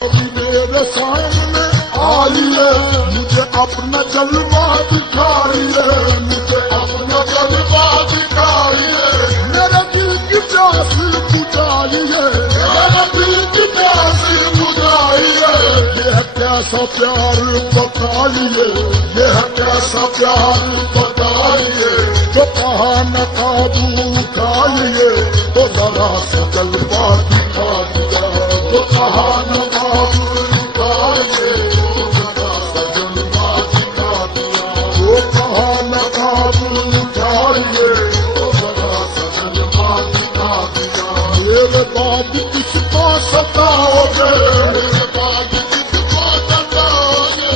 कभी मेरे सामने आइए, मुझे अपना जलवा दिखाइए, मुझे अपना जलवा दिखाइए, मेरे दिल की प्यास बुझाइए, मेरे दिल की प्यास बुझाइए। ये है कैसा प्यार बताइए, ये है कैसा प्यार बताइए, जो कहा न काबू उठाइए, तो जरा सा जलवा दिखा दिया, तो कहा न काबू उठाइए, तो जरा सा जलवा दिखा दिया, तो कहा न काबू उठाइए, तो जरा सा जलवा दिखा दिया। मेरे बाद किसको सताओगे, मेरे बाद किसको सताओगे,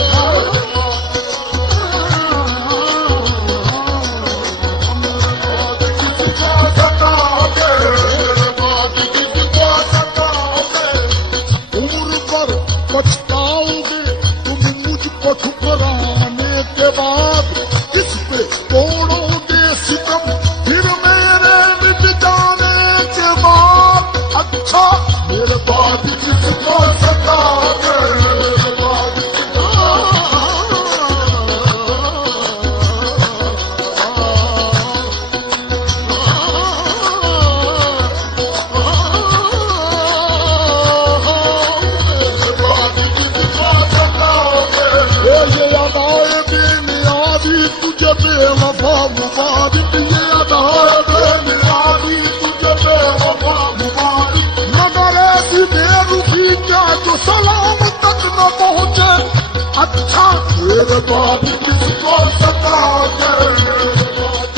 उम्र पर पछताओगे तुम मुझको ठुकराने के बाद, किस पे तोड़ोगे सितम फिर मेरे मिट जाने के बाद। अच्छा मेरे बाद किसको सताओगे, मेरे बाद ये अदाए बेनियादी तुझे बेवफा मुबारिक, ये अदाए बेनियादी तुझे बेवफा मुबारिक, मगर ऐसी बेरुखी क्या जो सलाम तक न पहुँचे। अच्छा मेरे बाद किसको सताओगे, मेरे बाद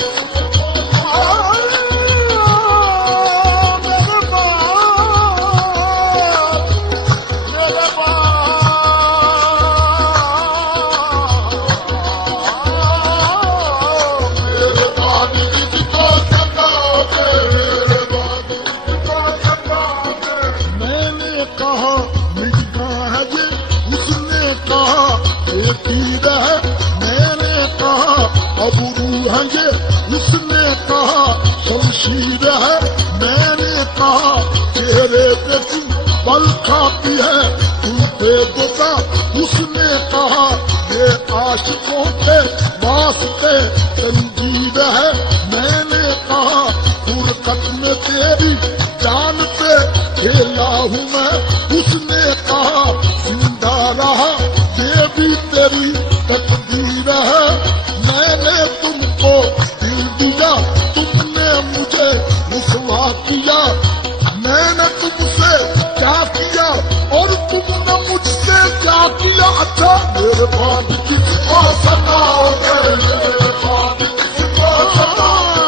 मैंने कहा मिटना है ये, उसने कहा एक ही है, मैंने कहा अबरू है ये, उसने कहा शमशीर है, मैंने कहा चेहरे पे तुम बल खाती है, तुम पे देता, उसने कहा ये आशिकों के वास्ते तंजीर है, मैंने कहा फुरकत में तेरी जान पे खेला हूँ मैं, उसने कहा जिंदा रहा ये भी तेरी तकदीर है, मैंने तुमको दिल दिया तुमने मुझे रुसवा किया, मैंने तुमसे क्या किया और तुमने मुझसे क्या किया। अच्छा मेरे बाद किसको सताओगे, मेरे बाद किसको सताओगे,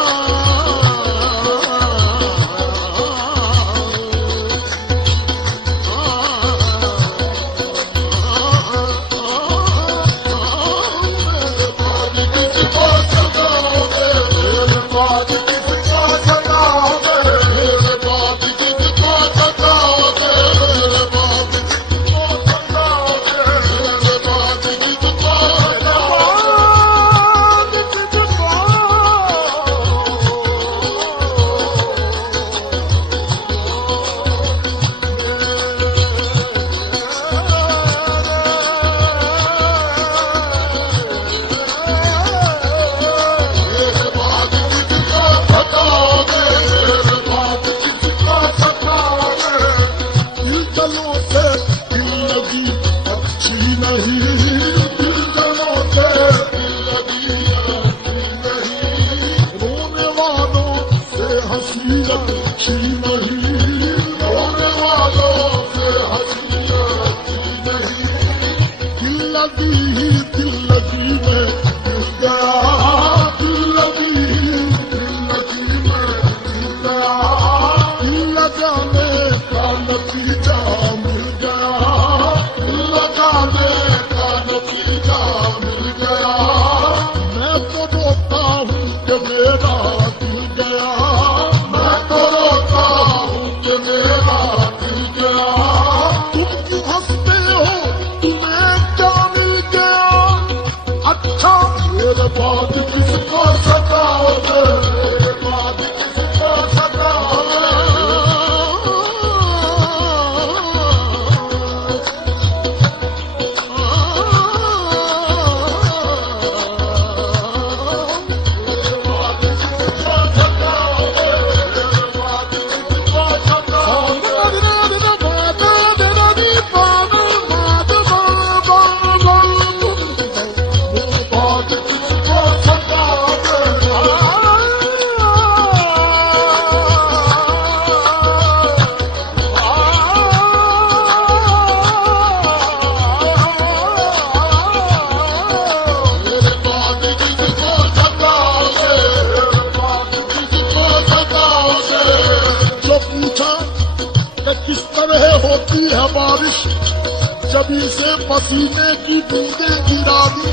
बारिश जबी से पसीने की बूंदें गिरा दी।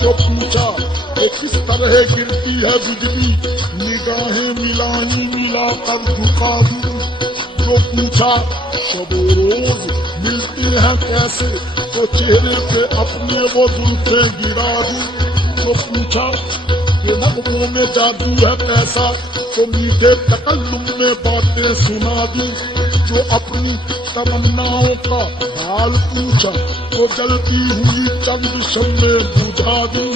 तो पूछा कि किस तरह गिरती है बिजली, निगाहें मिलाई मिलाकर झुका दी। तो पूछा शब रोज मिलती है कैसे, तो चेहरे पे अपने वो जुल्फें गिरा दी। तो पूछा कि नगमों में जादू है कैसा, तो मीठे तकल्लुम में बातें सुना दी। जो अपनी तमन्नाओं का हाल पूछा, तो जलती हुई चंद शम्मे बुझा दी।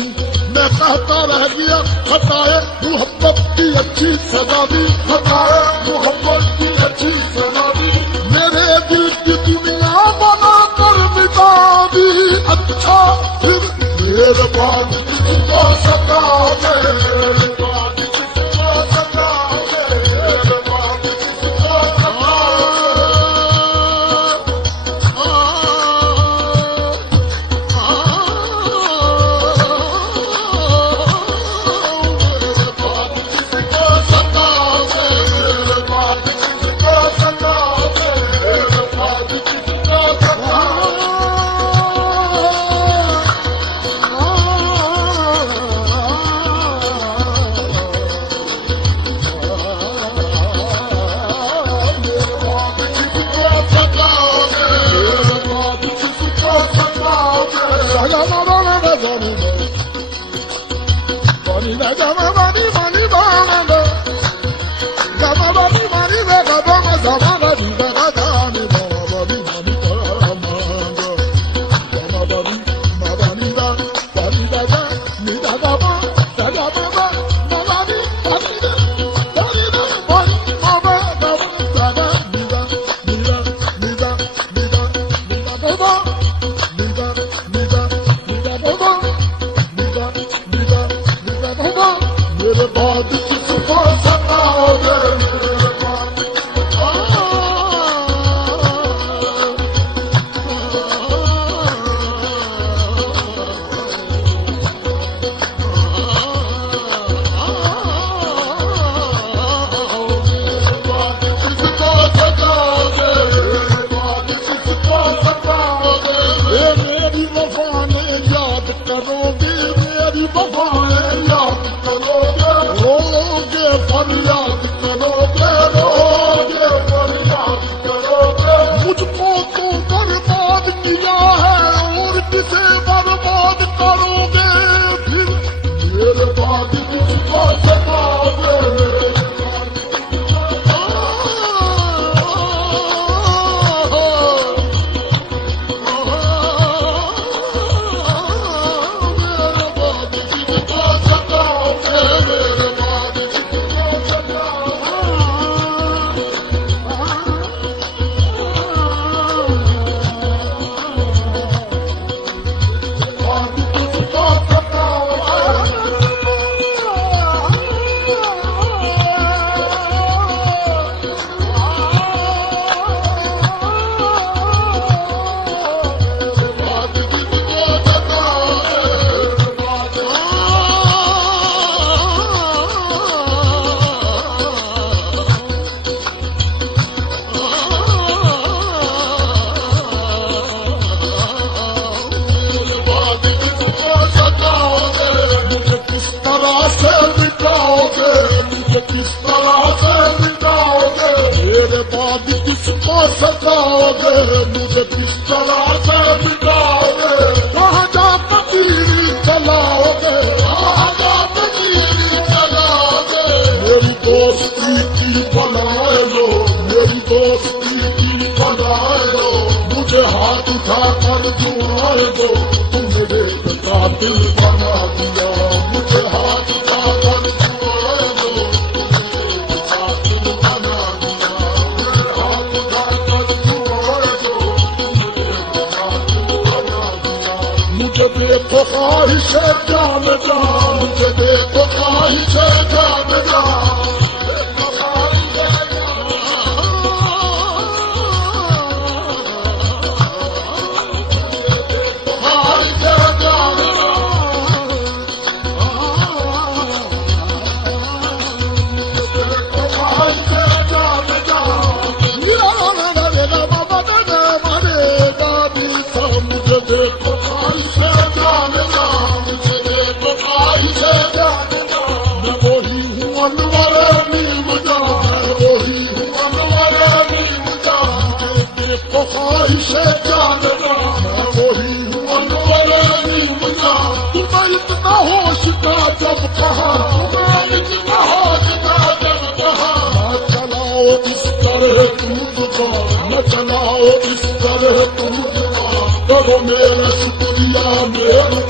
मैं कहता रह गया खताए मोहब्बत की अच्छी सजा दी, खताए मोहब्बत की अच्छी सजा दी। मेरे दिल की दुनिया बना कर मिटा दी। अच्छा फिर मेरे बाद किसको सताओगे, मेरे बाद किसको सताओगे, मेरे बाद किसको सताओगे। सताओगे मुझे किस तरह से बिताओगे, कहाँ जाकर तीरी चलाओगे, कहाँ जाकर तीरी चलाओगे। मेरी दोस्ती की बनाए लो, मेरी दोस्ती की बनाए लो, मुझे हाथ उठा कर जुड़ाए दो। तुमने देखता दिल बना दिया, मुझे हाथ उठा कर जुड़ाए दो। देखो ख्वाहिश जान जा, मुझे देखो ख्वाहिश जान जा, तुम्हें इतना होश का जब कहा, तुम्हें इतना होश का जब कहा, न चलाओ इस तरह तुम दुकान, न चलाओ इस तरह तुम दुकान, करो मेरा शुक्रिया मेरे